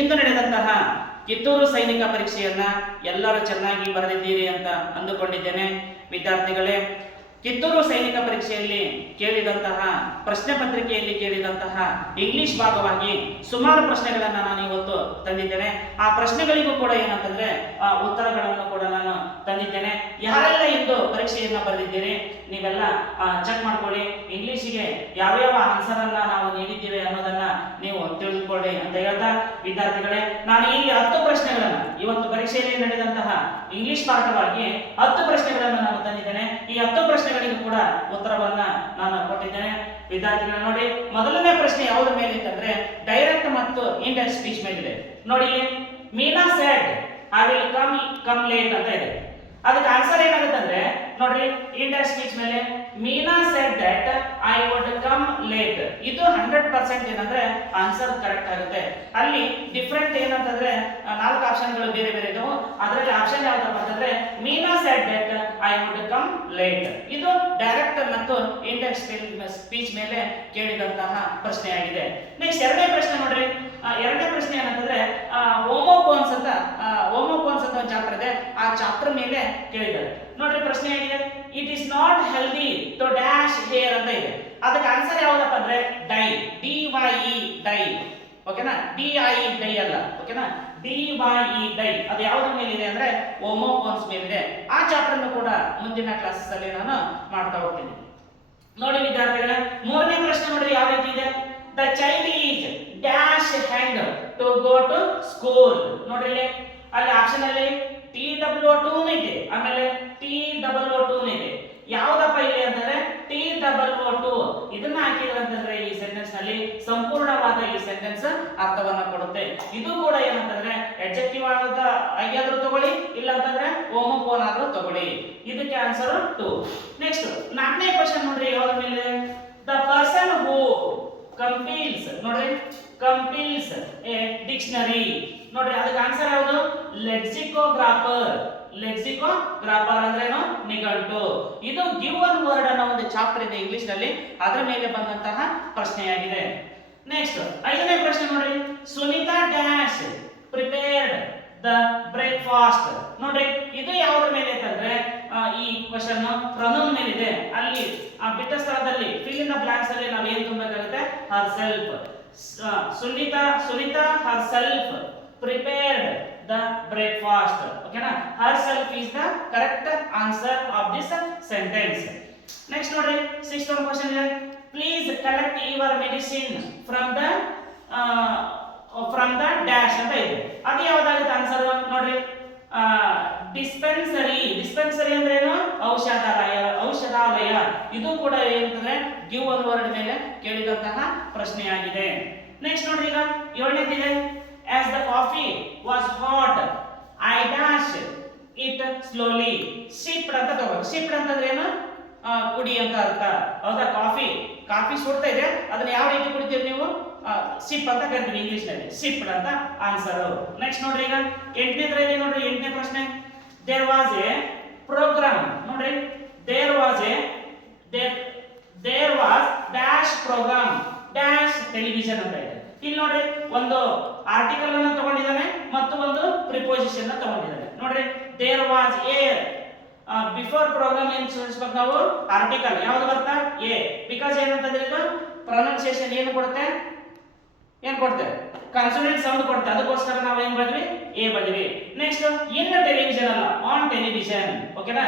ಇಂದು ನಡೆದಂತಹ ಕಿತ್ತೂರು ಸೈನಿಕ ಪರೀಕ್ಷೆಯನ್ನ ಎಲ್ಲರೂ ಚೆನ್ನಾಗಿ ಬರೆದಿದ್ದೀರಿ ಅಂತ ಅಂದುಕೊಂಡಿದ್ದೇನೆ. ವಿದ್ಯಾರ್ಥಿಗಳೇ, ಕಿತ್ತೂರು ಸೈನಿಕ ಪರೀಕ್ಷೆಯಲ್ಲಿ ಕೇಳಿದಂತಹ ಪ್ರಶ್ನೆ ಪತ್ರಿಕೆಯಲ್ಲಿ ಕೇಳಿದಂತಹ ಇಂಗ್ಲಿಷ್ ಭಾಗವಾಗಿ ಸುಮಾರು ಪ್ರಶ್ನೆಗಳನ್ನು ನಾನು ಇವತ್ತು ತಂದಿದ್ದೇನೆ. ಆ ಪ್ರಶ್ನೆಗಳಿಗೂ ಕೂಡ ಏನಂತಂದ್ರೆ ಉತ್ತರಗಳನ್ನು ಕೂಡ ನಾನು ತಂದಿದ್ದೇನೆ. ಯಾರೆಲ್ಲ ಇಂದು ಪರೀಕ್ಷೆಯನ್ನ ಬರೆದಿದ್ದೀರಿ ನೀವೆಲ್ಲ ಚೆಕ್ ಮಾಡ್ಕೊಳ್ಳಿ. ಇಂಗ್ಲಿಷಿಗೆ ಯಾವ್ಯಾವ ಆನ್ಸರ್ ಅನ್ನ ನಾವು ನೀಡಿದ್ದೇವೆ ಅನ್ನೋದನ್ನ ನೀವು ತಿಳಿದುಕೊಳ್ಳಿ ಅಂತ ಹೇಳ್ತಾ, ವಿದ್ಯಾರ್ಥಿಗಳೇ, ನಾನು ಇಲ್ಲಿ 10 ಪ್ರಶ್ನೆಗಳನ್ನ ಇವತ್ತು ಪರೀಕ್ಷೆಯಲ್ಲಿ ನಡೆದಂತಹ ಇಂಗ್ಲಿಷ್ ಪಾಠವಾಗಿ 10 ಪ್ರಶ್ನೆಗಳನ್ನು ನಾನು ತಂದಿದ್ದೇನೆ. ಈ 10 ಪ್ರಶ್ನೆಗಳಿಗೂ ಕೂಡ ಉತ್ತರವನ್ನ ನಾನು ಕೊಟ್ಟಿದ್ದೇನೆ. ವಿದ್ಯಾರ್ಥಿಗಳು ನೋಡಿ, ಮೊದಲನೇ ಪ್ರಶ್ನೆ ಯಾವುದ್ರ ಮೇಲೆ ಅಂತಂದ್ರೆ ಡೈರೆಕ್ಟ್ ಮತ್ತು ಇಂಡೈರೆಕ್ಟ್ ಸ್ಪೀಚ್ ಮೇಲಿದೆ. ನೋಡಿ, Meena said I will come late ಅಂತ ಇದೆ. ಅದಕ್ಕೆ ಆನ್ಸರ್ ಏನಾಗುತ್ತೆ ಅಂದ್ರೆ ನೋಡ್ರಿ, ಇಂಡೈರೆಕ್ಟ್ ಸ್ಪೀಚ್ ಮೇಲೆ Meena said that I would come late, ಇದು 100% ಏನಂದ್ರೆ ಆನ್ಸರ್ ಕರೆಕ್ಟ್ ಆಗುತ್ತೆ. ಅಲ್ಲಿ ಡಿಫರೆಂಟ್ ಏನಂತಂದ್ರೆ 4 ಆಪ್ಷನ್ಗಳು ಬೇರೆ ಬೇರೆ ಇದಾವೆ. ಅದರಲ್ಲಿ ಆಪ್ಷನ್ ಯಾವ್ದಪ್ಪ ಅಂತಂದ್ರೆ Meena said that I would come late. ಇದು ಡೈರೆಕ್ಟ್ ಮತ್ತು ಇಂಡೈರೆಕ್ಟ್ ಸ್ಪೀಚ್ ಮೇಲೆ ಕೇಳಿದಂತಹ ಪ್ರಶ್ನೆ ಆಗಿದೆ. ನೆಕ್ಸ್ಟ್ ಎರಡನೇ ಪ್ರಶ್ನೆ ನೋಡ್ರಿ, ಎರಡನೇ ಪ್ರಶ್ನೆ ಏನಂತಂದ್ರೆ ಹೋಮೋಫೋನ್ಸ್ ಅಂತ ಒಂದು ಚಾಪ್ಟರ್ ಇದೆ. ಆ ಚಾಪ್ಟರ್ ಮೇಲೆ ಕೇಳಿದ್ದಾರೆ. ನೋಡ್ರಿ, ಪ್ರಶ್ನೆ ಆಗಿದೆ, it is not healthy to dash hair ಅಂತ ಇದೆ. ಅದಕ್ಕೆ ಆನ್ಸರ್ ಯಾವ್ದಪ್ಪ ಅಂದ್ರೆ ಡೈ, DYE ಡೈ. ಓಕೆನಾ, DIE ಡೈ ಅಲ್ಲ. ಓಕೆನಾ, DYE ಡೈ. ಅದು ಯಾವ್ದ್ರ ಮೇಲಿದೆ ಅಂದ್ರೆ ಹೋಮೋಫೋನ್ಸ್ ಮೇಲಿದೆ. ಆ ಚಾಪ್ಟರ್ ಅನ್ನು ಕೂಡ ಮುಂದಿನ ಕ್ಲಾಸಸ್ ಅಲ್ಲಿ ನಾನು ಮಾಡ್ತಾ ಹೋಗ್ತೀನಿ. ನೋಡಿ ವಿದ್ಯಾರ್ಥಿಗಳೇ, ಮೂರನೇ ಪ್ರಶ್ನೆ ನೋಡ್ರಿ ಯಾವ ರೀತಿ ಇದೆ. The child is dash hand to go to school. ನೋಡ್ರಿ, ಅಲ್ಲಿ ಆಪ್ಷನ್ ಅಲ್ಲಿ TWO2 ಇದೆ, ಆಮೇಲೆ TOO2 ಇದೆ. ಯಾವ್ದಪ್ಪ ಇಲ್ಲಿ ಅಂತಂದ್ರೆ TOO2. ಇದನ್ನ ಹಾಕಿದ್ರೆ ಅಂತಂದ್ರೆ ಈ ಸೆಂಟೆನ್ಸ್ ನಲ್ಲಿ ಸಂಪೂರ್ಣವಾದ ಈ ಸೆಂಟೆನ್ಸ್ ಅರ್ಥವನ್ನ ಕೊಡುತ್ತೆ. ಇದು ಕೂಡ ಏನಂತಂದ್ರೆ ಅಡ್ಜೆಕ್ಟಿವ್ ಆಗಿಯಾದ್ರೂ ತಗೊಳ್ಳಿ, ಇಲ್ಲ ಅಂತಂದ್ರೆ ಹೋಮೋಫೋನ್ ಆದ್ರೂ ತಗೊಳ್ಳಿ. ಇದಕ್ಕೆ ಆನ್ಸರ್ 2. ನೆಕ್ಸ್ಟ್ ನಾಲ್ಕನೇ ಕ್ವೆಶ್ಚನ್ ನೋಡ್ರಿ, ಯಾವ್ದ್ರ ಮೇಲೆ ದ ಪರ್ಸನ್ ಹೂ ಕಂಪೀಲ್ಸ್. ನೋಡ್ರಿ, ಕಂಪೀಲ್ಸ್ ಎ ಡಿಕ್ಷನರಿ. ನೋಡ್ರಿ, ಅದಕ್ಕೆ ಆನ್ಸರ್ ಯಾವುದು? ಲೆಕ್ಸಿಕೋಗ್ರಾಫರ್. ಲೆಕ್ಸಿಕೋಗ್ರಾಫರ್ ಅಂದ್ರೇನು? ನಿಘಂಟು. ಇದು ಗಿವ್ ಒನ್ ವರ್ಡ್ ಅನ್ನೋ ಒಂದು ಚಾಪ್ಟರ್ ಇದೆ ಇಂಗ್ಲಿಷ್ ನಲ್ಲಿ, ಅದರ ಮೇಲೆ ಬಂದಂತಹ ಪ್ರಶ್ನೆಯಾಗಿದೆ. ನೆಕ್ಸ್ಟ್ ಐದನೇ ಪ್ರಶ್ನೆ ನೋಡ್ರಿ, Sunita dash prepared the breakfast. ನೋಡ್ರಿ, ಇದು ಯಾವುದ್ರ ಮೇಲೆ ಅಂತಂದ್ರೆ ಈ ಕ್ವೆಶ್ಚನ್ ಪ್ರೊನೌನ್ ಮೇಲೆ ಇದೆ. ಅಲ್ಲಿ ಆ ಬಿಟ್ಟ ಸ್ಥಳದಲ್ಲಿ ಫಿಲ್ ಇನ್ ದ ಬ್ಲಾಂಕ್ಸ್ ಅಲ್ಲಿ ನಾವು ಏನು ತುಂಬಬೇಕಾಗುತ್ತೆ? Herself. Sunita herself prepared the breakfast. Okay na, herself is the correct answer of this sentence. Next ನೋಡ್ರಿ, 6th one question ಇದೆ, please collect your medicine from the dash ಅಂತ ಇದೆ. ಅದು ಯಾವ್ದಾಗುತ್ತೆ answer? ನೋಡ್ರಿ, ಡಿಸ್ಪೆನ್ಸರಿ ಅಂದ್ರೆ ಏನು? ಔಷಧಾಲಯ. ಇದು ಕೂಡ ಏನಂತಂದ್ರೆ ಗಿವ್ ಒನ್ ವರ್ಡ್ ಮೇಲೆ ಕೇಳಿದಂತಹ ಪ್ರಶ್ನೆಯಾಗಿದೆ. ನೆಕ್ಸ್ಟ್ ನೋಡ್ರಿ, ಈಗ 7ನೇದಿದೆ, as the coffee was hot I dashed it slowly. sipped ಅಂತ ತಗೋಬೇಕು. sipped ಅಂತಂದ್ರೆ ಏನು? ಕುಡಿ ಅಂತ ಅರ್ಥ. ಹೌದಾ? ಕಾಫಿ ಸುಡ್ತಾ ಇದೆ, ಅದನ್ನ ಯಾವ ರೀತಿ ಕುಡಿತೀರಿ ನೀವು? ಸಿಪ್ ಅಂತ ಕರಿತೀವಿ ಇಂಗ್ಲಿಷ್ ನಲ್ಲಿ. sipped ಅಂತ ಆನ್ಸರ್. ನೆಕ್ಸ್ಟ್ ನೋಡ್ರಿ, ಈಗ 8ನೇದ್ರಲ್ಲಿ ನೋಡ್ರಿ, 8ನೇ ಪ್ರಶ್ನೆ, there was a program. ನೋಡ್ರಿ, there was dash program dash television ಅಂತ ಇದೆ. ಇಲ್ಲಿ ನೋಡ್ರಿ, ಒಂದು ಆರ್ಟಿಕಲ್ ಅನ್ನು ತಗೊಂಡಿದ್ದಾನೆ ಮತ್ತು ಒಂದು ಪ್ರಿಪೋಸಿಷನ್ ಅನ್ನು ತಗೊಂಡಿದ್ದಾನೆ. ನೋಡ್ರಿ, there was a before programme ಏನು ಸೇರಿಸಬೇಕು ನಾವು? ಆರ್ಟಿಕಲ್ ಯಾವುದು ಬರ್ತಾ? ಎ. ಬಿಕಾಸ್ ಏನಂತಂದ್ರೆ ಇದು ಪ್ರೊನೌನ್ಸಿಯೇಷನ್ ಏನು ಕೊಡುತ್ತೆ? ಕಾನ್ಸೋನೆಂಟ್ ಸೌಂಡ್ ಕೊಡುತ್ತೆ. ಅದಕ್ಕೋಸ್ಕರ ನಾವು ಏನು ಬದ್ವಿ? ಎ ಬದ್ವಿ. ನೆಕ್ಸ್ಟ್, ಇನ್ ಟೆಲಿವಿಷನ್ ಅಲ್ಲ, ಆನ್ ಟೆಲಿವಿಷನ್. ಓಕೆನಾ?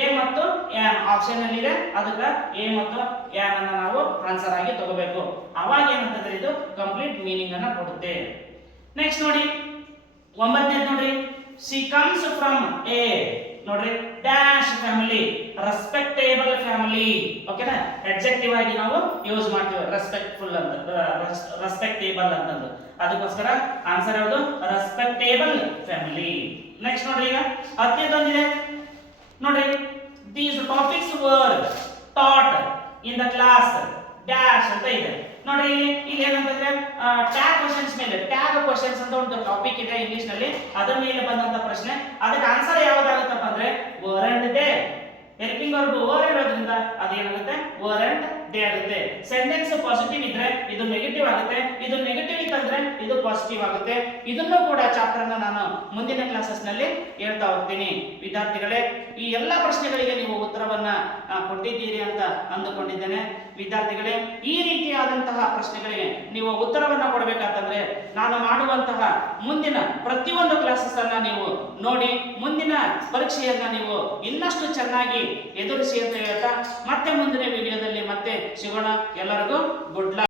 ಎ ಮತ್ತು ಆನ್ ಆಪ್ಷನ್ ಅಲ್ಲಿ ಇದೆ, ಅದಕ್ಕೆ ಎ ಮತ್ತು ಆನ್ ಅನ್ನು ನಾವು ಆನ್ಸರ್ ಆಗಿ ತಗೋಬೇಕು. ಅವಾಗ ಏನಂತಂದ್ರೆ ಇದು ಕಂಪ್ಲೀಟ್ ಮೀನಿಂಗ್ ಅನ್ನ ಕೊಡುತ್ತೆ. ನೆಕ್ಸ್ಟ್ ನೋಡಿ, 9ನೇದು ನೋಡ್ರಿ, she comes from a ನೋಡ್ರಿ ಡ್ಯಾಶ್ ಫ್ಯಾಮಿಲಿ, ರೆಸ್ಪೆಕ್ಟೇಬಲ್ ಫ್ಯಾಮಿಲಿ. ಓಕೆನಾ? ಅಡ್ಜೆಕ್ಟಿವ್ ಆಗಿ ನಾವು ಯೂಸ್ ಮಾಡ್ತೀವಿ, ರೆಸ್ಪೆಕ್ಟ್ಫುಲ್ ಅಂತ, ರೆಸ್ಪೆಕ್ಟೇಬಲ್ ಅಂತಂದು. ಅದಕ್ಕೋಸ್ಕರ ಆನ್ಸರ್ ಯಾವುದು? Respectable family. ನೆಕ್ಸ್ಟ್ ನೋಡ್ರಿ, ಈಗ 10ನೇದೊಂದಿದೆ ನೋಡ್ರಿ, these topics were taught in the class dash ಅಂತ ಇದೆ. ನೋಡಿ, ಇಲ್ಲಿ ಏನಂತಂದ್ರೆ ಟ್ಯಾಗ್ ಕ್ವೆಶ್ಚನ್ಸ್ ಮೇಲೆ, ಟ್ಯಾಗ್ ಕ್ವೆಶ್ಚನ್ಸ್ ಅಂತ ಒಂದು ಟಾಪಿಕ್ ಇದೆ ಇಂಗ್ಲಿಷ್ ನಲ್ಲಿ, ಅದರ ಮೇಲೆ ಬಂದಂತ ಪ್ರಶ್ನೆ. ಅದಕ್ಕೆ ಆನ್ಸರ್ ಯಾವ್ದಾಗುತ್ತಪ್ಪ ಅಂದ್ರೆ var and they. Helping verb var ಇರೋದ್ರಿಂದ ಅದೇನಾಗುತ್ತೆ? ವರ್ ಅಂಡ್ ದೇ ಆಗುತ್ತೆ. ಸೆಂಟೆನ್ಸ್ ಪಾಸಿಟಿವ್ ಇದ್ರೆ ಇದು ನೆಗೆಟಿವ್ ಆಗುತ್ತೆ, ಇದು ನೆಗೆಟಿವ್ ಇತ್ತಂದ್ರೆ ಇದು ಪಾಸಿಟಿವ್ ಆಗುತ್ತೆ. ಇದನ್ನು ಕೂಡ ಚಾಪ್ಟರ್ ಅನ್ನ ನಾನು ಮುಂದಿನ ಕ್ಲಾಸಸ್ ನಲ್ಲಿ ಹೇಳ್ತಾ ಹೋಗ್ತೀನಿ. ವಿದ್ಯಾರ್ಥಿಗಳೇ, ಈ ಎಲ್ಲ ಪ್ರಶ್ನೆಗಳಿಗೆ ನೀವು ಉತ್ತರವನ್ನ ಕೊಟ್ಟಿದ್ದೀರಿ ಅಂತ ಅಂದುಕೊಂಡಿದ್ದೇನೆ. ವಿದ್ಯಾರ್ಥಿಗಳೇ, ಈ ರೀತಿಯಾದಂತಹ ಪ್ರಶ್ನೆಗಳಿಗೆ ನೀವು ಉತ್ತರವನ್ನ ಕೊಡಬೇಕಾದ್ರೆ ನಾನು ಮಾಡುವಂತಹ ಮುಂದಿನ ಪ್ರತಿಯೊಂದು ಕ್ಲಾಸಸ್ ಅನ್ನ ನೀವು ನೋಡಿ ಮುಂದಿನ ಪರೀಕ್ಷೆಯನ್ನ ನೀವು ಇನ್ನಷ್ಟು ಚೆನ್ನಾಗಿ ಎದುರಿಸಿ ಅಂತ ಹೇಳ್ತಾ ಮತ್ತೆ ಮುಂದಿನ ವಿಡಿಯೋದಲ್ಲಿ ಮತ್ತೆ ಸಿಗೋಣ. ಎಲ್ಲರಿಗೂ ಗುಡ್ ಲಕ್.